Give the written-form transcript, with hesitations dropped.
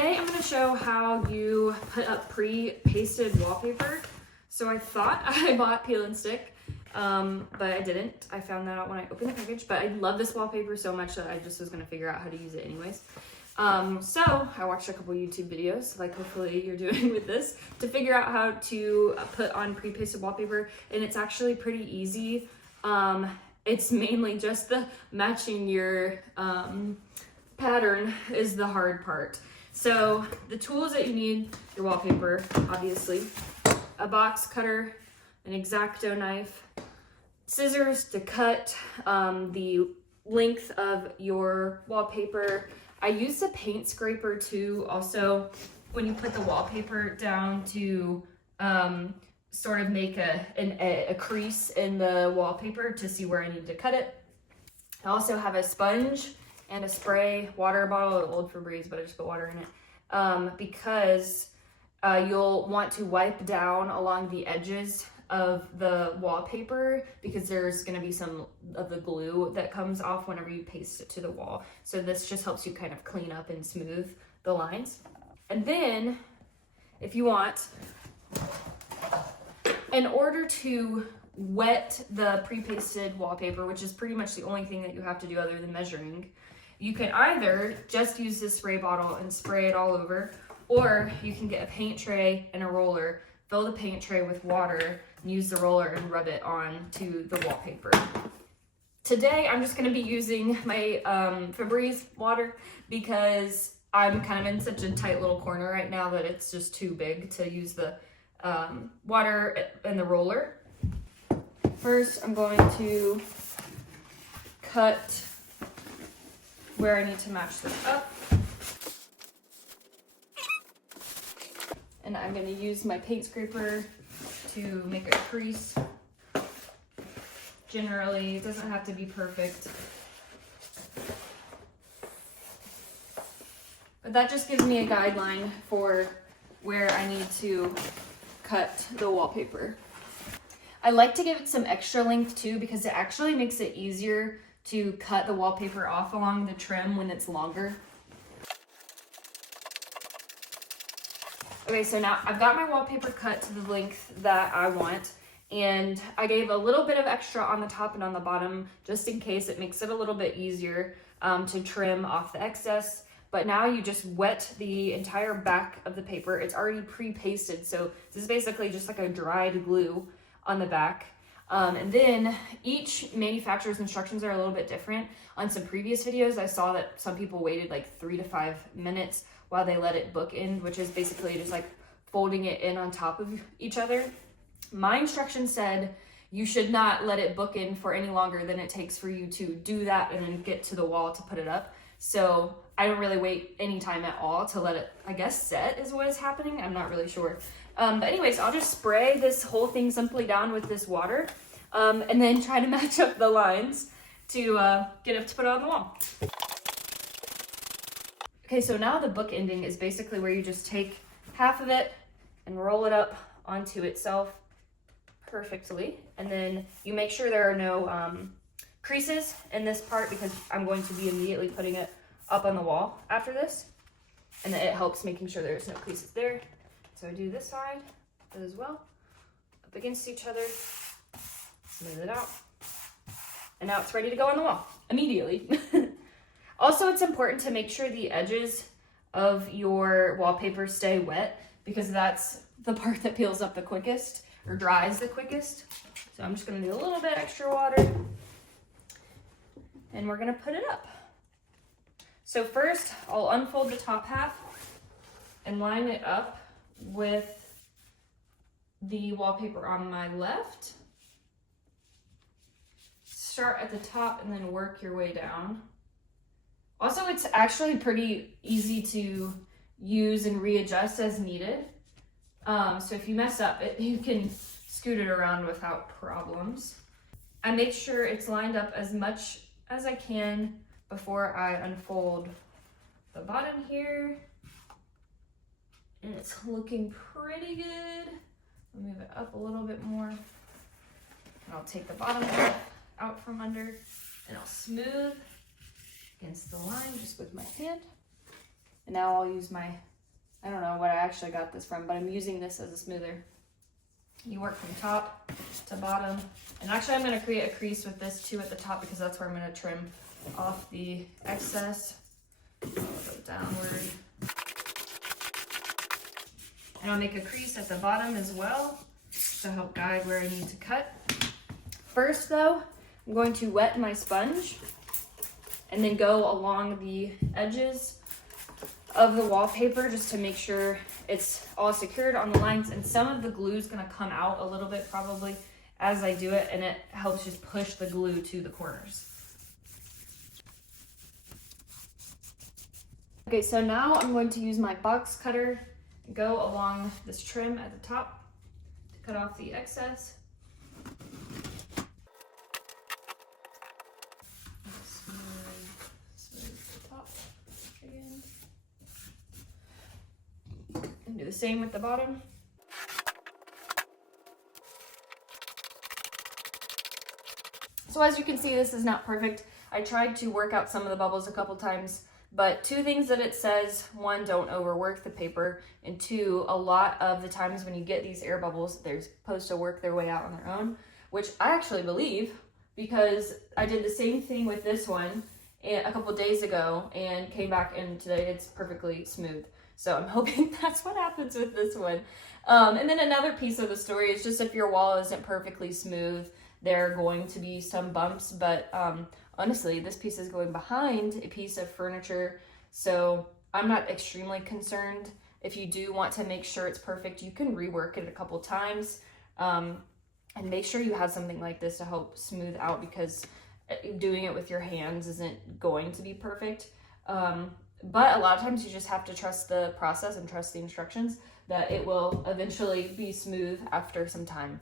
Today I'm going to show how you put up pre-pasted wallpaper. So I thought I bought peel and stick, but I didn't. I found that out when I opened the package, but I love this wallpaper so much that I just was going to figure out how to use it anyways. So I watched a couple YouTube videos, like hopefully you're doing with this, to figure out how to put on pre-pasted wallpaper, and it's actually pretty easy. It's mainly just the matching your pattern is the hard part. So the tools that you need: your wallpaper, obviously, a box cutter, an X-Acto knife, scissors to cut the length of your wallpaper. I used a paint scraper too, also, when you put the wallpaper down to sort of make a crease in the wallpaper to see where I need to cut it. I also have a sponge and a spray water bottle, old Febreze, but I just put water in it, because you'll want to wipe down along the edges of the wallpaper, because there's going to be some of the glue that comes off whenever you paste it to the wall. So this just helps you kind of clean up and smooth the lines. And then, if you want, in order to wet the pre-pasted wallpaper, which is pretty much the only thing that you have to do other than measuring, you can either just use this spray bottle and spray it all over, or you can get a paint tray and a roller, fill the paint tray with water, and use the roller and rub it on to the wallpaper. Today, I'm just gonna be using my Febreze water because I'm kind of in such a tight little corner right now that it's just too big to use the water and the roller. First, I'm going to cut where I need to match this up. And I'm going to use my paint scraper to make a crease. Generally, it doesn't have to be perfect, but that just gives me a guideline for where I need to cut the wallpaper. I like to give it some extra length too, because it actually makes it easier to cut the wallpaper off along the trim when it's longer. Okay, so now I've got my wallpaper cut to the length that I want, and I gave a little bit of extra on the top and on the bottom just in case. It makes it a little bit easier to trim off the excess. But now you just wet the entire back of the paper. It's already pre-pasted, so this is basically just like a dried glue on the back. And then each manufacturer's instructions are a little bit different. On some previous videos, I saw that some people waited like 3 to 5 minutes while they let it bookend, which is basically just like folding it in on top of each other. My instructions said you should not let it bookend for any longer than it takes for you to do that and then get to the wall to put it up. So I don't really wait any time at all to let it, I guess, set is what is happening. I'm not really sure. But anyways, I'll just spray this whole thing simply down with this water, and then try to match up the lines to get it to put it on the wall. Okay, so now the book ending is basically where you just take half of it and roll it up onto itself perfectly. And then you make sure there are no creases in this part, because I'm going to be immediately putting it up on the wall after this. And then it helps making sure there's no creases there. So I do this side as well, up against each other, smooth it out. And now it's ready to go on the wall immediately. Also, it's important to make sure the edges of your wallpaper stay wet, because that's the part that peels up the quickest or dries the quickest. So I'm just gonna do a little bit extra water, and we're gonna put it up. So first, I'll unfold the top half and line it up with the wallpaper on my left. Start at the top and then work your way down. Also, it's actually pretty easy to use and readjust as needed. So if you mess up, you can scoot it around without problems. I make sure it's lined up as much as I can before I unfold the bottom here. And it's looking pretty good. I'll move it up a little bit more. And I'll take the bottom half out from under, and I'll smooth against the line just with my hand. And now I'll use my I don't know what I actually got this from, but I'm using this as a smoother. You work from top to bottom. And actually I'm gonna create a crease with this too at the top because that's where I'm gonna trim off the excess. I'll go downward. And I'll make a crease at the bottom as well to help guide where I need to cut. First though, I'm going to wet my sponge and then go along the edges of the wallpaper just to make sure it's all secured on the lines, and some of the glue is going to come out a little bit probably as I do it, and it helps just push the glue to the corners. Okay, so now I'm going to use my box cutter, go along this trim at the top to cut off the excess. Smooth the top again. And do the same with the bottom. So as you can see, this is not perfect. I tried to work out some of the bubbles a couple times, but two things that it says: one, don't overwork the paper, and two, a lot of the times when you get these air bubbles, they're supposed to work their way out on their own, which I actually believe, because I did the same thing with this one a couple days ago and came back, and today it's perfectly smooth. So I'm hoping that's what happens with this one. And then another piece of the story is just if your wall isn't perfectly smooth, there are going to be some bumps, but honestly, this piece is going behind a piece of furniture, so I'm not extremely concerned. If you do want to make sure it's perfect, you can rework it a couple times, and make sure you have something like this to help smooth out, because doing it with your hands isn't going to be perfect. But a lot of times you just have to trust the process and trust the instructions that it will eventually be smooth after some time.